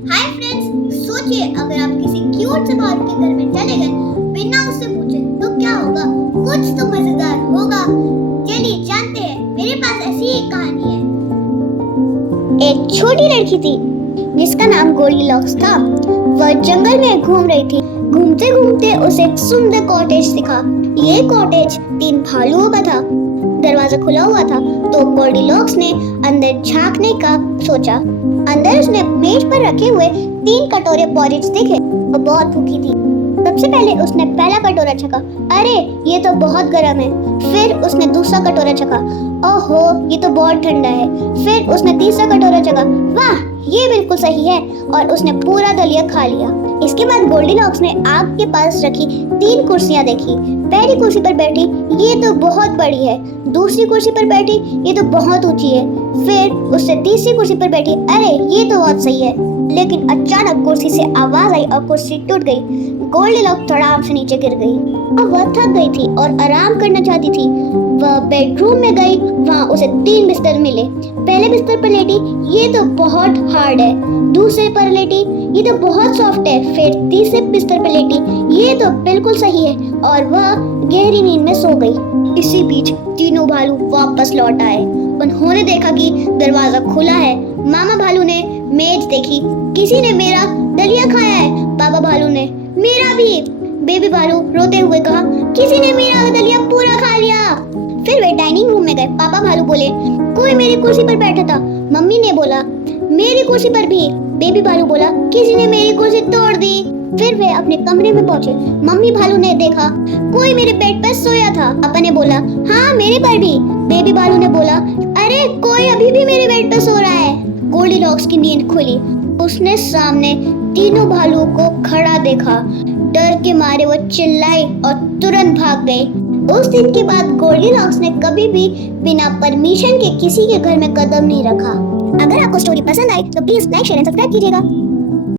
Hi friends, सोचिए अगर आप किसी क्यूट से भालू के घर में चले गए बिना उससे पूछे तो क्या होगा। कुछ तो मजेदार होगा। चलिए जानते हैं, मेरे पास ऐसी एक कहानी है। एक छोटी लड़की थी जिसका नाम गोल्डीलॉक्स था। वह जंगल में घूम रही थी। घूमते घूमते उसे एक सुंदर कॉटेज दिखा। ये कॉटेज 3 भालुओं का था। दरवाजा खुला हुआ था तो गोल्डीलॉक्स ने अंदर झांकने का सोचा। अंदर उसने मेज पर रखे हुए 3 कटोरे पॉरेज देखे और बहुत भूखी थी। सबसे पहले उसने पहला कटोरा छका। अरे ये तो बहुत गर्म है। फिर उसने दूसरा कटोरा छका। ओहो ये तो बहुत ठंडा है। फिर उसने तीसरा कटोरा छका। वाह ये बिल्कुल सही है। और उसने पूरा दलिया खा लिया। इसके बाद गोल्डीलॉक्स ने आग के पास रखी 3 कुर्सियां देखी। पहली कुर्सी पर बैठी, ये तो बहुत बड़ी है। दूसरी कुर्सी पर बैठी, ये तो बहुत ऊंची है। फिर उससे तीसरी कुर्सी पर बैठी, अरे ये तो बहुत सही है। लेकिन अचानक कुर्सी से आवाज आई और कुर्सी टूट गई। गोल्डीलॉक्स धड़ाम से नीचे गिर गई। अब वह थक गई थी और आराम करना चाहती थी। वह बेडरूम में गई। वहाँ उसे 3 बिस्तर मिले। पहले बिस्तर पर लेटी, ये तो बहुत हार्ड है। दूसरे पर लेटी, ये तो बहुत सॉफ्ट है। फिर तीसरे बिस्तर पर लेटी, ये तो बिल्कुल सही है। और वह गहरी नींद में सो गई। इसी बीच तीनों भालू वापस लौट आए। उन्होंने देखा कि दरवाजा खुला है। मामा भालू ने मेज देखी, किसी ने मेरा दलिया खाया है। पापा भालू ने मेरा भी। बेबी भालू रोते हुए कहा, किसी ने मेरा दलिया पूरा खा लिया। फिर वे डाइनिंग रूम में गए। पापा भालू बोले, कोई मेरी कुर्सी पर बैठा था। मम्मी ने बोला, मेरी कुर्सी पर भी। बेबी भालू बोला, किसी ने मेरी कुर्सी तोड़ दी। फिर वे अपने कमरे में पहुंचे। मम्मी भालू ने देखा, कोई मेरे बेड पर सोया था। पापा ने बोला, हाँ मेरे पर भी। बेबी भालू ने बोला, अरे कोई अभी भी मेरे बेड पर सो रहा है। गोल्डीलॉक्स की नींद खुली। उसने सामने तीनों भालुओं को खड़ा देखा। डर के मारे वो चिल्लाई और तुरंत भाग गए। उस दिन के बाद गोल्डीलॉक्स ने कभी भी बिना परमिशन के किसी के घर में कदम नहीं रखा। अगर आपको स्टोरी पसंद आई तो please like, share and subscribe कीजिएगा।